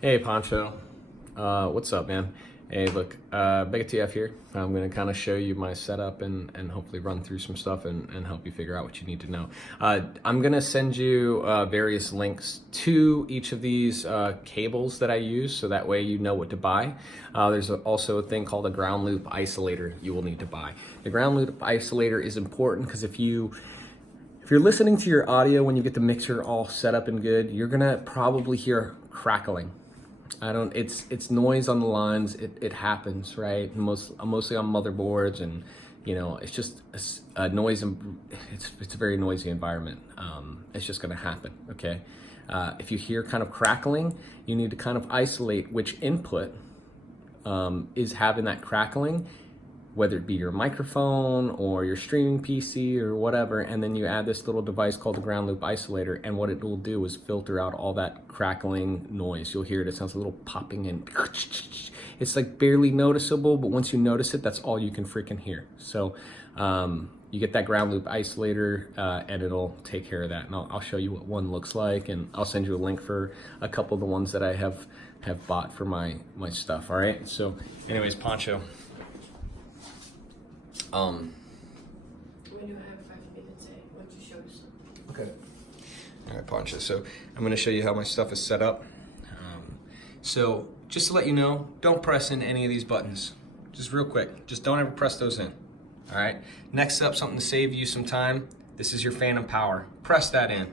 Hey Pancho, what's up, man? Hey, look, Big TF here. I'm gonna kind of show you my setup and hopefully run through some stuff and help you figure out what you need to know. I'm gonna send you various links to each of these cables that I use, so that way you know what to buy. There's also a thing called a ground loop isolator you will need to buy. The ground loop isolator is important because if you're listening to your audio when you get the mixer all set up and good, you're gonna probably hear crackling. It's noise on the lines. It happens, right? Mostly on motherboards, and it's just a noise, and it's a very noisy environment. It's just gonna happen, okay? If you hear kind of crackling, you need to kind of isolate which input is having that crackling, whether it be your microphone or your streaming PC or whatever, and then you add this little device called the ground loop isolator, and what it will do is filter out all that crackling noise. You'll hear it, it sounds a little popping and it's like barely noticeable, but once you notice it, that's all you can freaking hear. So you get that ground loop isolator and it'll take care of that. And I'll show you what one looks like, and I'll send you a link for a couple of the ones that I have bought for my stuff, all right? So anyways, Pancho. When you have 5 minutes, I want to show you something. Okay. All right, Pancho. So I'm going to show you how my stuff is set up. So just to let you know, don't press in any of these buttons. Just real quick. Just don't ever press those in. All right. Next up, something to save you some time. This is your phantom power. Press that in.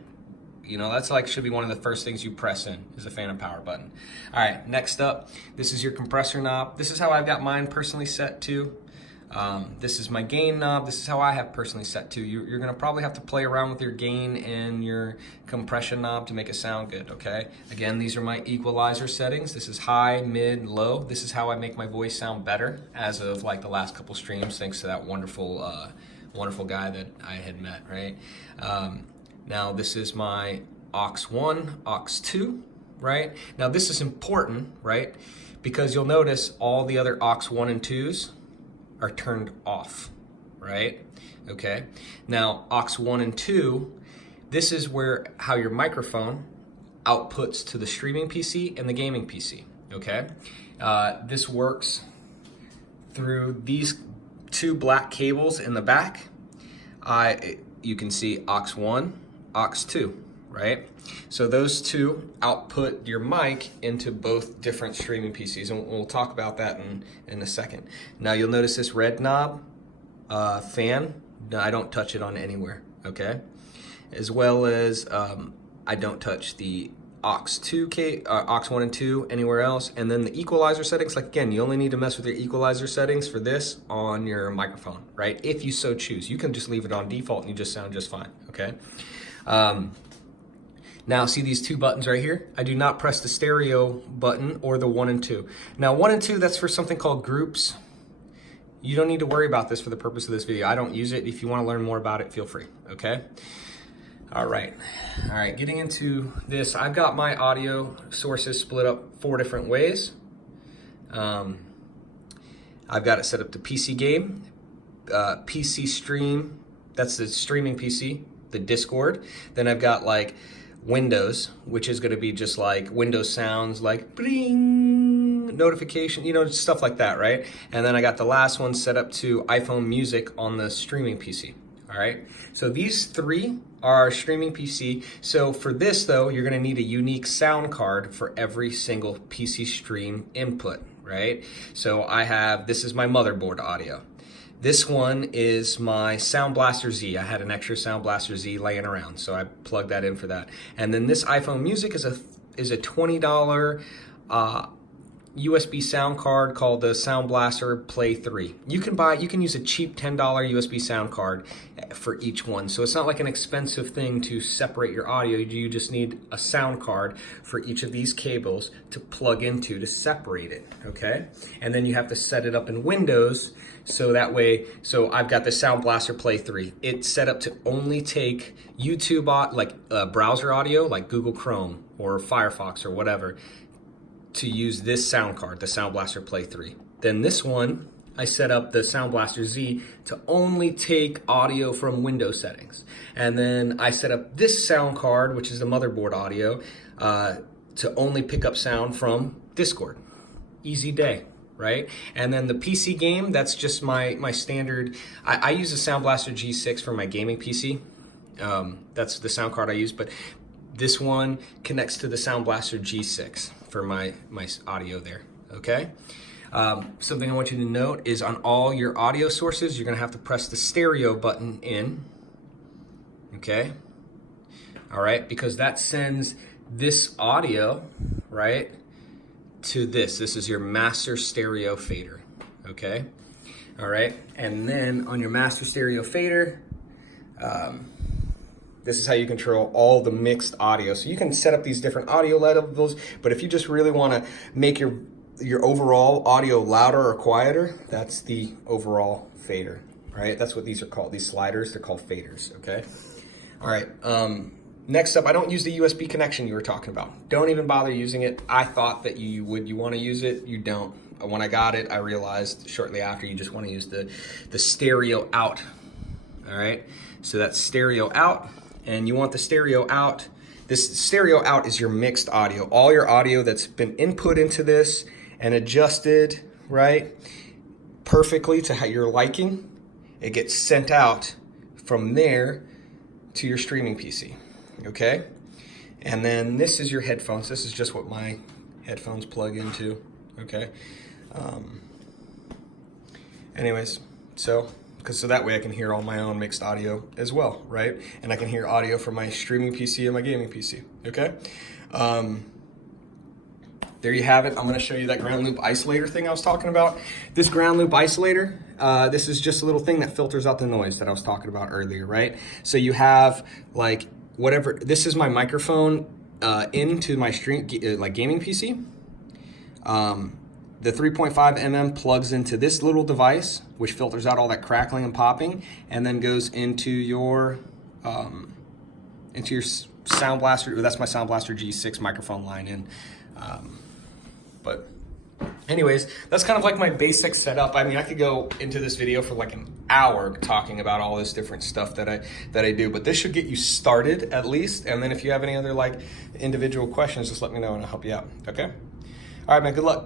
That's should be one of the first things you press in is the phantom power button. All right. Next up, this is your compressor knob. This is how I've got mine personally set to. This is my gain knob. This is how I have personally set to. You're going to probably have to play around with your gain and your compression knob to make it sound good, okay? Again, these are my equalizer settings. This is high, mid, low. This is how I make my voice sound better as of the last couple streams, thanks to that wonderful, wonderful guy that I had met, right? Now this is my aux 1, aux 2, right? Now this is important, right? Because you'll notice all the other aux 1 and 2s are turned off, right? Okay. Now, aux 1 and 2, this is how your microphone outputs to the streaming PC and the gaming PC, okay? This works through these two black cables in the back. You can see aux 1, aux 2, right? So those two output your mic into both different streaming PCs, and we'll talk about that in a second. Now you'll notice this red knob, fan, I don't touch it on anywhere, okay? As well as I don't touch the aux 1 and 2 anywhere else. And then the equalizer settings, again, you only need to mess with your equalizer settings for this on your microphone, right? If you so choose. You can just leave it on default and you just sound just fine, okay? Now see these two buttons right here? I do not press the stereo button or the 1 and 2. Now 1 and 2, that's for something called groups. You don't need to worry about this for the purpose of this video. I don't use it. If you want to learn more about it, feel free, okay? All right, getting into this, I've got my audio sources split up 4 different ways. I've got it set up to PC game, PC stream, that's the streaming PC, the Discord. Then I've got Windows, which is going to be just Windows sounds, bling, notification, stuff like that, right? And then I got the last one set up to iPhone Music on the streaming PC, all right? So these 3 are streaming PC. So for this, though, you're going to need a unique sound card for every single PC stream input, right? So this is my motherboard audio. This one is my Sound Blaster Z. I had an extra Sound Blaster Z laying around, so I plugged that in for that. And then this iPhone Music is a $20 USB sound card called the Sound Blaster Play 3. You can use a cheap $10 USB sound card for each one. So it's not like an expensive thing to separate your audio. You just need a sound card for each of these cables to plug into to separate it, okay? And then you have to set it up in Windows so that way, I've got the Sound Blaster Play 3. It's set up to only take YouTube, browser audio, like Google Chrome or Firefox or whatever, to use this sound card, the Sound Blaster Play 3. Then this one, I set up the Sound Blaster Z to only take audio from Windows settings. And then I set up this sound card, which is the motherboard audio, to only pick up sound from Discord. Easy day, right? And then the PC game, that's just my standard. I use a Sound Blaster G6 for my gaming PC. That's the sound card I use, but this one connects to the Sound Blaster G6 for my audio there, okay? Something I want you to note is on all your audio sources, you're gonna have to press the stereo button in, okay? All right, because that sends this audio, right, to this. This is your master stereo fader, okay? All right, and then on your master stereo fader, this is how you control all the mixed audio. So you can set up these different audio levels, but if you just really wanna make your overall audio louder or quieter, that's the overall fader, right? That's what these are called, these sliders, they're called faders, okay? All right, next up, I don't use the USB connection you were talking about. Don't even bother using it. I thought that you would. You want to use it, you don't. When I got it, I realized shortly after you just want to use the stereo out. All right, so that's stereo out, and you want the stereo out. This stereo out is your mixed audio. All your audio that's been input into this and adjusted, right, perfectly to how you're liking, it gets sent out from there to your streaming PC. Okay, and then this is your headphones. This is just what my headphones plug into. Okay, anyways, so that way I can hear all my own mixed audio as well, right? And I can hear audio from my streaming PC and my gaming PC. Okay, there you have it. I'm going to show you that ground loop isolator thing I was talking about. This ground loop isolator, this is just a little thing that filters out the noise that I was talking about earlier, right? So you have like whatever, this is my microphone into my stream, like gaming PC. The 3.5mm plugs into this little device, which filters out all that crackling and popping, and then goes into your Sound Blaster. That's my Sound Blaster G6 microphone line in. But anyways, that's kind of like my basic setup. I mean, I could go into this video for like an hour talking about all this different stuff that I do, but this should get you started at least. And then if you have any other like individual questions, just let me know and I'll help you out. Okay? All right, man, good luck.